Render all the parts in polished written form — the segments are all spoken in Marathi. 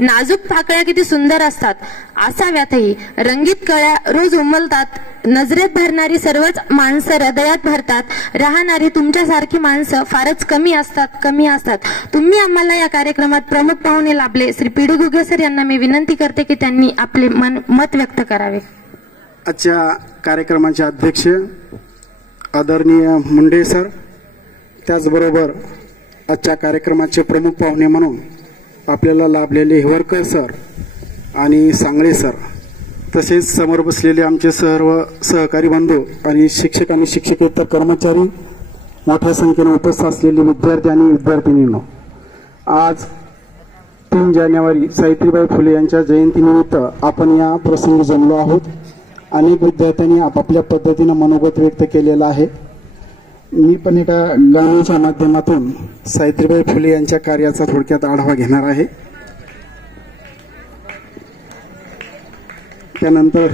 नाजूक पाकळ्या किती सुंदर असतात, असाव्यातही रंगीत कळ्या रोज उमलतात. नजरेत भरणारी सर्वच माणसं हृदयात भरतात. राहणारी तुमच्यासारखी माणसं फारच कमी असतात. तुम्ही आम्हाला या कार्यक्रमात प्रमुख पाहुणे लाभले. श्री पीडी घुगे सर यांना मी विनंती करते की त्यांनी आपले मत व्यक्त करावे. आजच्या कार्यक्रमाचे अध्यक्ष आदरणीय मुंडे सर, त्याचबरोबर आजच्या कार्यक्रमाचे प्रमुख पाहुणे म्हणून आपल्याला लाभलेले हिवरकर सर आणि सांगळे सर, तसेच समोर बसलेले आमचे सर्व सहकारी बंधू आणि शिक्षक आणि शिक्षकेतर कर्मचारी, मोठ्या संख्येने उपस्थित असलेले विद्यार्थी आणि विद्यार्थिनींनो, आज 3 जानेवारी सावित्रीबाई फुले यांच्या जयंतीनिमित्त आपण या प्रसंगी जमलो आहोत. अनेक विद्यार्थ्यांनी आपापल्या पद्धतीने मनोगत व्यक्त केलेलं आहे. मी पण एका गाण्याच्या माध्यमातून सावित्रीबाई फुले यांच्या कार्याचा थोडक्यात आढावा घेणार आहे. त्यानंतर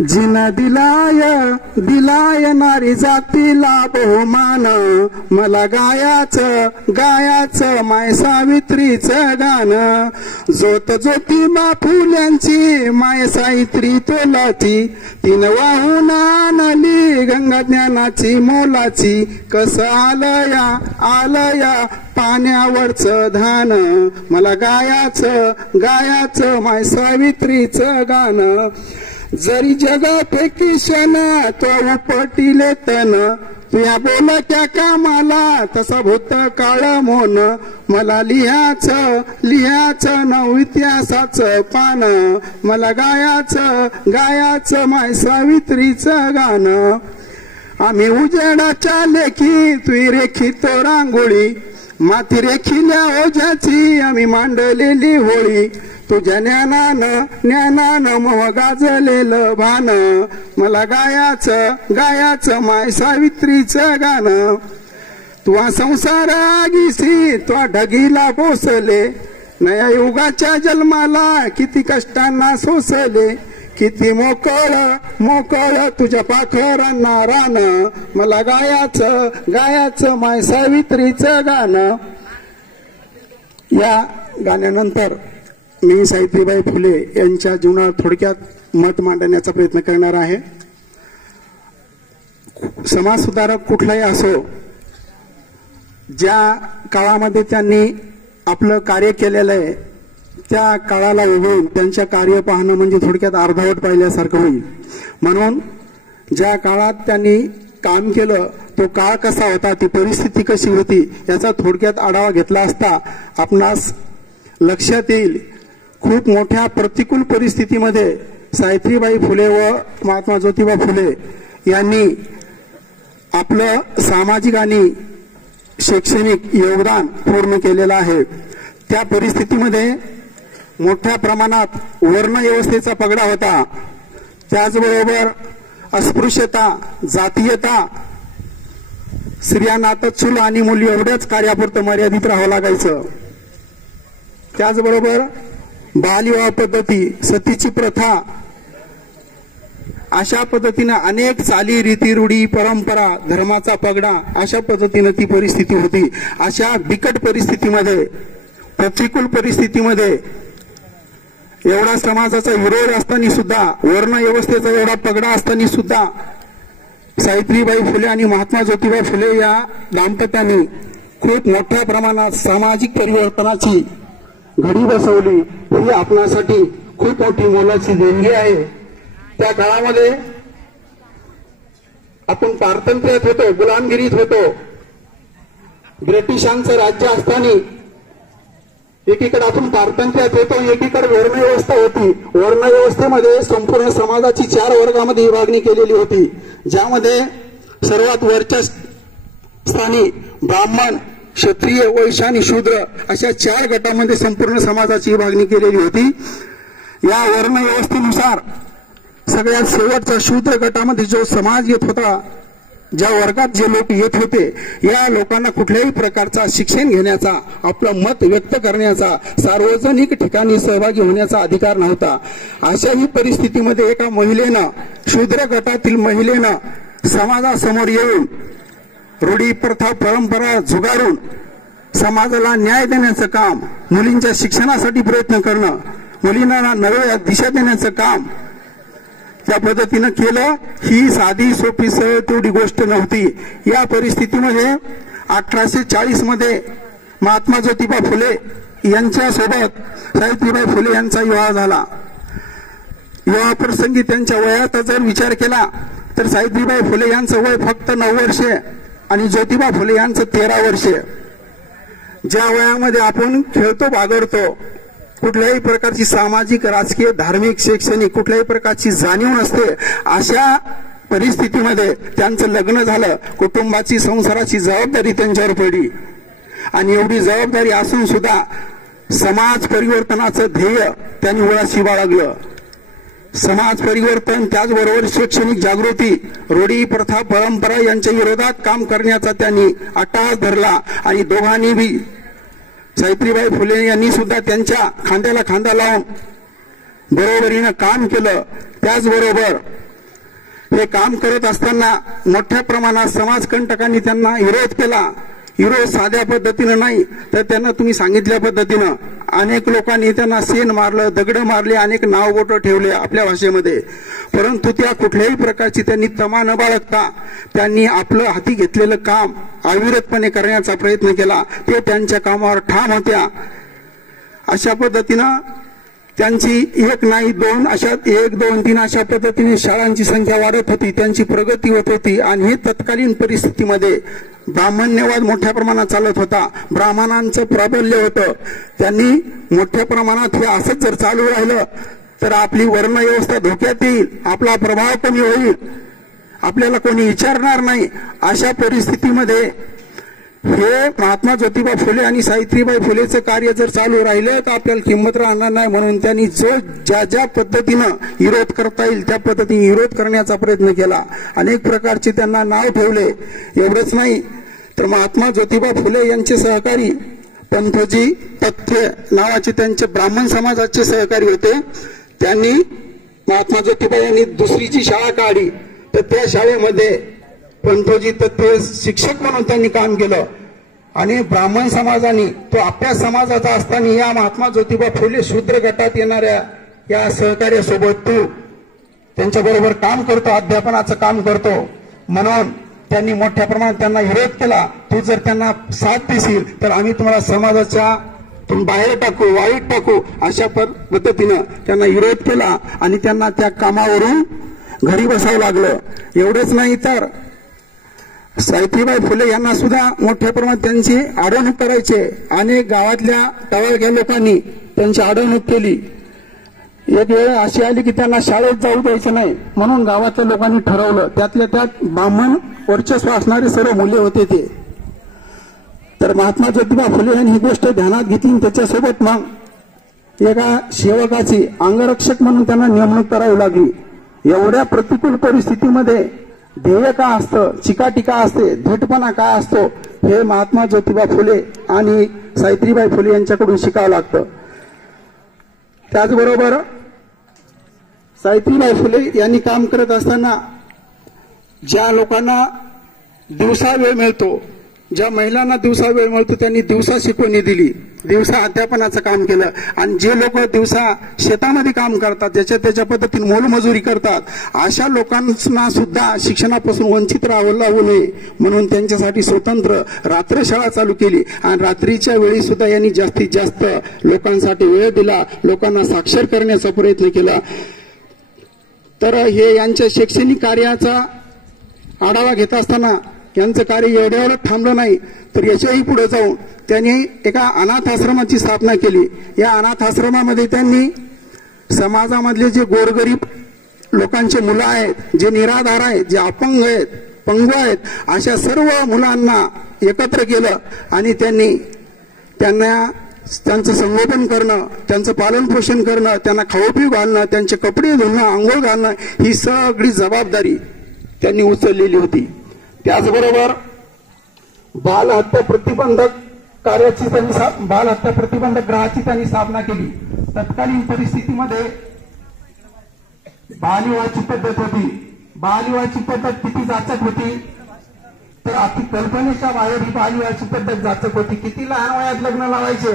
जिना दिलाय नारी जातीला बहुमान, मला गायाचं माय सावित्रीचं गाणं. ज्योतिबा फुल्यांची माय सावित्री तोलाची, तीन वाहून आणली गंगा ज्ञानाची मोलाची. कसं आलया पाण्यावरचं धान, मला गायाचं माय सावित्रीचं गाणं. जरी जग पेकिशन तो उपटिले तन, तुया बोलक्या कामाला तसा भूत काळ मोन. मला लिहायचं नव इतिहासाचं पान, मला गायाचं माय सावित्रीचं गाणं. आम्ही उजेडाच्या लेखी तुई रेखीत रांगोळी, माती रेखिल्या ओझ्याची आम्ही मांडलेली होळी. तुझ्या ज्ञानानं मग गाजलेलं भान, मला गायाचं माय सावित्रीचं गाणं. तुझा संसार आगीसी तुझ्या ढगीला पोसले, नया युगाच्या जन्माला किती कष्टांना सोसले. किती मोकळ तुझ्या पाखरांना रान, मला गायाचं माय सावित्रीचं गाणं. या गाण्यानंतर मी सावित्रीबाई फुले यांच्या जीवनात थोडक्यात मत मांडण्याचा प्रयत्न करणार आहे. समाजसुधारक कुठलाही असो, ज्या काळामध्ये त्यांनी आपलं कार्य केलेलं आहे त्या काळाला उभून त्यांच्या कार्य पाहणं म्हणजे थोडक्यात अर्धवट पाहिल्यासारखं होईल. म्हणून ज्या काळात त्यांनी काम केलं तो काळ कसा होता, ती परिस्थिती कशी होती, याचा थोडक्यात आढावा घेतला असता आपणास लक्षात येईल. खूप मोठ्या प्रतिकूल परिस्थितीमध्ये सावित्रीबाई फुले व महात्मा ज्योतिबा फुले यांनी आपलं सामाजिक आणि शैक्षणिक योगदान पूर्ण केलेलं आहे. त्या परिस्थितीमध्ये मोठ्या प्रमाणात वर्ण व्यवस्थेचा पगडा होता. त्याचबरोबर अस्पृश्यता, जातीयता, स्त्रियांना तर चूल आणि मुली एवढ्याच कार्यापुरतं मर्यादित राहावं लागायचं. त्याचबरोबर बालविवाह पद्धती, सतीची प्रथा, अशा पद्धतीने अनेक चाली, रीती, रूढी, परंपरा, धर्माचा पगडा, अशा पद्धतीने ती परिस्थिती होती. अशा बिकट परिस्थितीमध्ये, प्रतिकूल परिस्थितीमध्ये, एवढा समाजाचा विरोध असताना सुद्धा, वर्ण व्यवस्थेचा एवढा पगडा असताना सुद्धा सावित्रीबाई फुले आणि महात्मा ज्योतिबा फुले या दाम्पत्याने खूप मोठ्या प्रमाणात सामाजिक परिवर्तनाची घडी बसवली. ही आपणासाठी खूप मोठी मोलाची देणगी आहे. त्या काळामध्ये आपण पारतंत्र्यात होतो, गुलामगिरीत होतो. ब्रिटिशांचं राज्य असताना एकीकडे आपण पारतंत्र्यात होतो, एकीकडे वर्णव्यवस्था होती. वर्णव्यवस्थेमध्ये संपूर्ण समाजाची 4 वर्गामध्ये विभागणी केलेली होती, ज्यामध्ये सर्वात वरच्या स्थानी ब्राह्मण, क्षत्रिय, वैश्य आणि शूद्र अशा 4 गटामध्ये संपूर्ण समाजाची विभागणी केलेली होती. या वर्णव्यवस्थेनुसार सगळ्यात शेवटच्या शूद्र गटामध्ये जो समाज येत होता, ज्या वर्गात जे लोक येत होते, या लोकांना कुठल्याही प्रकारचा शिक्षण घेण्याचा, आपलं मत व्यक्त करण्याचा, सार्वजनिक ठिकाणी सहभागी होण्याचा अधिकार नव्हता. अशाही परिस्थितीमध्ये एका महिलेनं, शूद्र गटातील महिलेनं समाजासमोर येऊन रूढी, प्रथा, परंपरा झुगारून समाजाला न्याय देण्याचं काम, मुलींच्या शिक्षणासाठी प्रयत्न करणं, मुलींना नव्या दिशा देण्याचं काम त्या पद्धतीनं केलं. ही साधी सोपी सरळ तेवढी गोष्ट नव्हती. या परिस्थितीमध्ये 1840 मध्ये महात्मा ज्योतिबा फुले यांच्यासोबत सावित्रीबाई फुले यांचा विवाह झाला. विवाह प्रसंगी त्यांच्या वयाचा जर विचार केला तर सावित्रीबाई फुले यांचं वय फक्त 9 वर्षे आणि ज्योतिबा फुले यांचं 13 वर्षे. ज्या वयामध्ये आपण खेळतो बागडतो, कुठल्याही प्रकारची सामाजिक, राजकीय, धार्मिक, शैक्षणिक कुठल्याही प्रकारची जाणीव नसते, अशा परिस्थितीमध्ये त्यांचं लग्न झालं. कुटुंबाची, संसाराची जबाबदारी त्यांच्यावर पडली आणि एवढी जबाबदारी असून सुद्धा समाज परिवर्तनाचं ध्येय त्यांनी मुळाशी बाळगलं. समाज परिवर्तन, त्याचबरोबर शैक्षणिक जागृती, रूढी, प्रथा, परंपरा यांच्या विरोधात काम करण्याचा त्यांनी अट्टहास धरला आणि दोघांनी बी सावित्रीबाई फुले यांनी सुद्धा त्यांच्या खांद्याला खांदा लावून बरोबरीनं काम केलं. त्याचबरोबर हे काम करत असताना मोठ्या प्रमाणात समाजकंटकांनी त्यांना विरोध केला. विरोध साध्या पद्धतीनं नाही तर त्यांना तुम्ही सांगितल्या पद्धतीनं अनेक लोकांनी त्यांना शेण मारलं, दगड मारले, अनेक नावबोटं ठेवले आपल्या भाषेमध्ये. परंतु त्या कुठल्याही प्रकारची त्यांनी तमा न बाळगता त्यांनी आपलं हाती घेतलेलं काम अविरतपणे करण्याचा प्रयत्न केला. ते त्यांच्या कामावर ठाम होत्या. अशा पद्धतीनं त्यांची 1 नाही 2 अशा 1, 2, 3 अशा पद्धतीने शाळांची संख्या वाढत होती, त्यांची प्रगती होत होती. आणि हे तत्कालीन परिस्थितीमध्ये ब्राह्मण्यवाद मोठ्या प्रमाणात चालत होता, ब्राह्मणांचं प्राबल्य होतं. त्यांनी मोठ्या प्रमाणात हे असंच जर चालू राहिलं तर आपली वर्ण व्यवस्था धोक्यात येईल, आपला प्रभाव कमी होईल, आपल्याला कोणी विचारणार नाही. अशा परिस्थितीमध्ये हे महात्मा ज्योतिबा फुले आणि सावित्रीबाई फुलेचं कार्य जर चालू राहिलं तर आपल्याला किंमत राहणार नाही. म्हणून त्यांनी ज्या पद्धतीनं विरोध करता येईल त्या पद्धतीने विरोध करण्याचा प्रयत्न केला. अनेक प्रकारचे त्यांना नाव ठेवले. एवढंच नाही तर महात्मा ज्योतिबा फुले यांचे सहकारी पंथोजी तथ्य नावाचे त्यांचे ब्राह्मण समाजाचे सहकारी होते. त्यांनी महात्मा ज्योतिबा यांनी दुसरीची शाळा काढली तर त्या शाळेमध्ये पंथोजी तथ्य शिक्षक म्हणून त्यांनी काम केलं. आणि ब्राह्मण समाजाने तो आपल्या समाजाचा असताना या महात्मा ज्योतिबा फुले शूद्र गटात येणाऱ्या या सहकार्यासोबत तो त्यांच्याबरोबर काम करतो, अध्यापनाचं काम करतो. म्हणून त्यांनी मोठ्या प्रमाणात त्यांना विरोध केला. तू जर त्यांना साथ देशील तर आम्ही तुम्हाला समाजाच्या बाहेर टाकू, वाईट टाकू, अशा पद्धतीनं त्यांना विरोध केला आणि त्यांना त्या कामावरून घरी बसावं लागलं. एवढंच नाही तर सावित्रीबाई फुले यांना सुद्धा मोठ्या प्रमाणात त्यांची अडवणूक करायचे. अनेक गावातल्या टवाळक्या लोकांनी त्यांची अडवणूक केली. एक वेळ अशी आली की त्यांना शाळेत जाऊ द्यायचं नाही म्हणून गावातल्या लोकांनी ठरवलं. त्यातल्या त्यात ब्राह्मण वर्चस्व असणारे सर्व मुले होते ते. तर महात्मा ज्योतिबा फुले यांनी ही गोष्ट ध्यानात घेतली. त्याच्यासोबत मग एका सेवकाची अंगरक्षक म्हणून त्यांना नेमणूक करावी लागली. एवढ्या प्रतिकूल परिस्थितीमध्ये ध्येय काय असतं, चिकाटी काय असते, धटपणा काय असतो, हे महात्मा ज्योतिबा फुले आणि सावित्रीबाई फुले यांच्याकडून शिकावं लागतं. त्याचबरोबर सावित्रीबाई फुले यांनी काम करत असताना ज्या लोकांना दिवसा वेळ मिळतो, ज्या महिलांना दिवसा वेळ मिळतो त्यांनी दिवसा शिकवणी दिली, दिवसा अध्यापनाचं काम केलं. आणि जे लोक दिवसा शेतामध्ये काम करतात, ज्याच्या त्याच्या पद्धतीने मोलमजुरी करतात, अशा लोकांना सुद्धा शिक्षणापासून वंचित राहू नये म्हणून त्यांच्यासाठी स्वतंत्र रात्रशाळा चालू केली. आणि रात्रीच्या वेळी सुद्धा यांनी जास्तीत जास्त लोकांसाठी वेळ दिला, लोकांना साक्षर करण्याचा प्रयत्न केला. तर हे यांच्या शैक्षणिक कार्याचा आढावा घेत असताना यांचं कार्य एवढ्यावर थांबलं नाही तर याच्याही पुढे जाऊन त्यांनी एका अनाथ आश्रमाची स्थापना केली. या अनाथ आश्रमामध्ये त्यांनी समाजामधले जे गोरगरीब लोकांचे मुलं आहेत, जे निराधार आहेत, जे अपंग आहेत, पंगू आहेत, अशा सर्व मुलांना एकत्र केलं आणि त्यांना त्यांचं संगोपन करणं, त्यांचं पालन पोषण करणं, त्यांना खाऊपिऊ घालणं, त्यांचे कपडे धुणं, आंघोळ घालणं, ही सगळी जबाबदारी त्यांनी उचललेली होती. त्याचबरोबर बालहत्या प्रतिबंधक कार्याची त्यांनी बालहत्या प्रतिबंधक गृहाची त्यांनी स्थापना केली. तत्कालीन परिस्थितीमध्ये बालविवाहाची पद्धत होती. बालविवाहाची पद्धत किती जाचक होती तर अति कल्पनेच्या बाहेर ही बालविवाहाची पद्धत जाचक होती. किती लहान वयात लग्न लावायचे,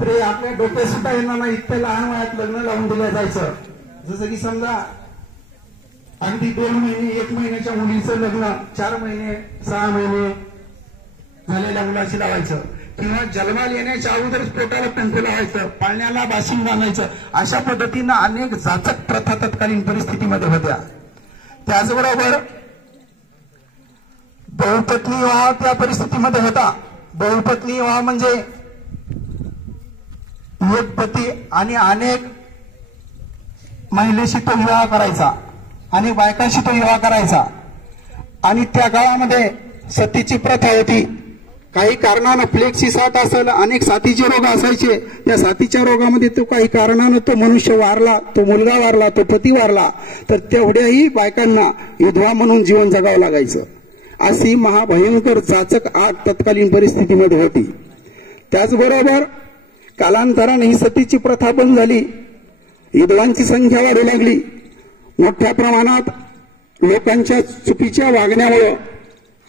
तर आपल्या डोक्यात सुद्धा येणार नाही इतक्या लहान वयात लग्न लावून दिलं जायचं. जसं की समजा अगदी 2 महिने 1 महिन्याच्या मुलीचं लग्न 4 महिने 6 महिने झालेल्या मुलाशी लावायचं, किंवा जन्माला येण्याच्या अगोदरच पोटाला टंक लावायचं, पाळण्याला बाशिंग बांधायचं. अशा पद्धतीनं अनेक जाचक प्रथा तत्कालीन परिस्थितीमध्ये होत्या. त्याचबरोबर बहुपत्नी विवाह त्या परिस्थितीमध्ये होता. बहुपत्नी विवाह म्हणजे एक पती आणि अनेक महिलेशी तो विवाह करायचा, अनेक बायकांशी तो विवाह करायचा. आणि त्या काळामध्ये सतीची प्रथा होती. काही कारणानं प्लेगची साथ असेल, अनेक साथीचे रोग असायचे. त्या साथीच्या रोगामध्ये तो काही कारणानं तो मनुष्य वारला, तो मुलगा वारला, तो पती वारला, तर तेवढ्याही बायकांना विधवा म्हणून जीवन जगावं लागायचं. अशी महाभयंकर जाचक आग तत्कालीन परिस्थितीमध्ये होती. त्याचबरोबर कालांतराने ही सतीची प्रथा बंद झाली, विधवांची संख्या वाढू लागली. मोठ्या प्रमाणात लोकांच्या चुकीच्या वागण्यामुळे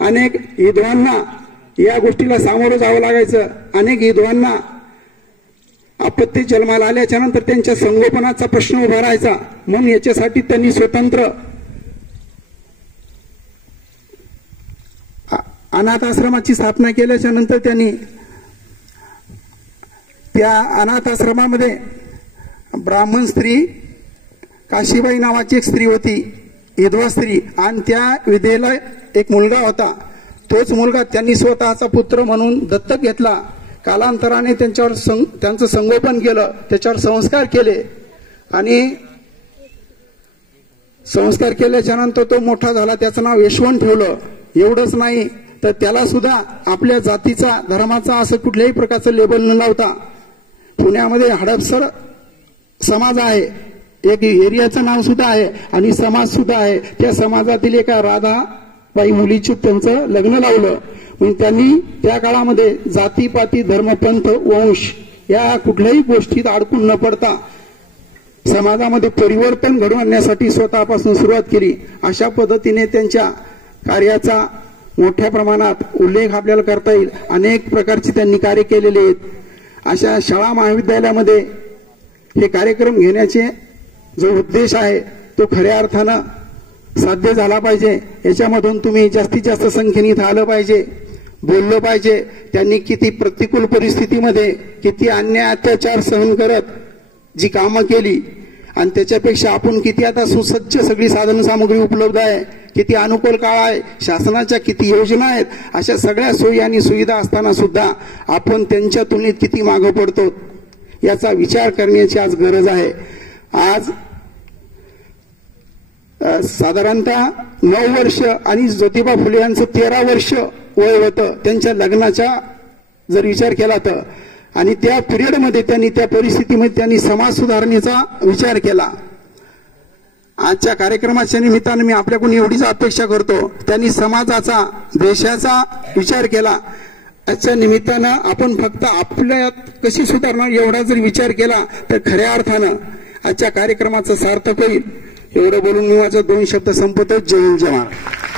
अनेक विधवांना या गोष्टीला सामोरं जावं लागायचं. अनेक विधवांना अपत्य जन्माला आल्याच्या नंतर त्यांच्या संगोपनाचा प्रश्न उभा राहायचा. म्हणून याच्यासाठी त्यांनी स्वतंत्र अनाथ आश्रमाची स्थापना केल्याच्या नंतर त्यांनी त्या अनाथ आश्रमामध्ये ब्राह्मण स्त्री काशीबाई नावाची एक स्त्री होती, विधवा स्त्री, आणि त्या विधेला एक मुलगा होता. तोच मुलगा त्यांनी स्वतःचा पुत्र म्हणून दत्तक घेतला. कालांतराने त्यांच्यावर त्यांचं संगोपन केलं, त्याच्यावर संस्कार केले, आणि संस्कार केल्याच्या नंतर तो मोठा झाला. त्याचं नाव यशवंत ठेवलं. एवढंच नाही तर त्याला सुद्धा आपल्या जातीचा धर्माचा असं कुठल्याही प्रकारचं लेबल न लावता पुण्यामध्ये हडपसर समाज आहे, एक एरियाचं नाव सुद्धा आहे आणि समाज सुद्धा आहे. त्या समाजातील एका राधाबाई मुलीचं त्यांचं लग्न लावलं. म्हणून त्यांनी त्या काळामध्ये जातीपाती धर्मपंथ वंश या कुठल्याही गोष्टीत अडकून न पडता समाजामध्ये परिवर्तन घडवून आणण्यासाठी स्वतःपासून सुरुवात केली. अशा पद्धतीने त्यांच्या कार्याचा मोठ्या प्रमाणात उल्लेख आपल्याला करता येईल. अनेक प्रकारची त्यांनी कार्य केलेले आहेत. अशा शाळा महाविद्यालयामध्ये हे कार्यक्रम घेण्याचे जो उद्देश आहे तो खऱ्या अर्थानं साध्य झाला पाहिजे. याच्यामधून तुम्ही जास्तीत जास्त संख्येने इथं आलं पाहिजे, बोललं पाहिजे. त्यांनी किती प्रतिकूल परिस्थितीमध्ये किती अन्याय अत्याचार सहन करत जी कामं केली, आणि त्याच्यापेक्षा आपण किती आता सुसज्ज सगळी साधन सामग्री उपलब्ध आहे, किती अनुकूल काळ आहे, शासनाच्या किती योजना आहेत. अशा सगळ्या सोयी आणि सुविधा असताना सुद्धा आपण त्यांच्या तुलनेत किती मागं पडतो याचा विचार करण्याची आज गरज आहे. आज साधारणतः 9 वर्ष आणि ज्योतिबा फुले यांचं 13 वर्ष वय होतं त्यांच्या लग्नाचा जर विचार केला तर, आणि त्या पिरियडमध्ये त्यांनी त्या परिस्थितीमध्ये त्यांनी समाज सुधारणेचा विचार केला. आजच्या कार्यक्रमाच्या निमित्तानं मी आपल्याकडून एवढीच अपेक्षा करतो, त्यांनी समाजाचा देशाचा विचार केला. याच्या निमित्तानं आपण फक्त आपल्यात कशी सुधारणार एवढा जर विचार केला तर खऱ्या अर्थानं आजच्या कार्यक्रमाचं सार्थक होईल. एवढं बोलून मी माझं 2 शब्द संपवतो. जय हिंद जय महाराष्ट्र.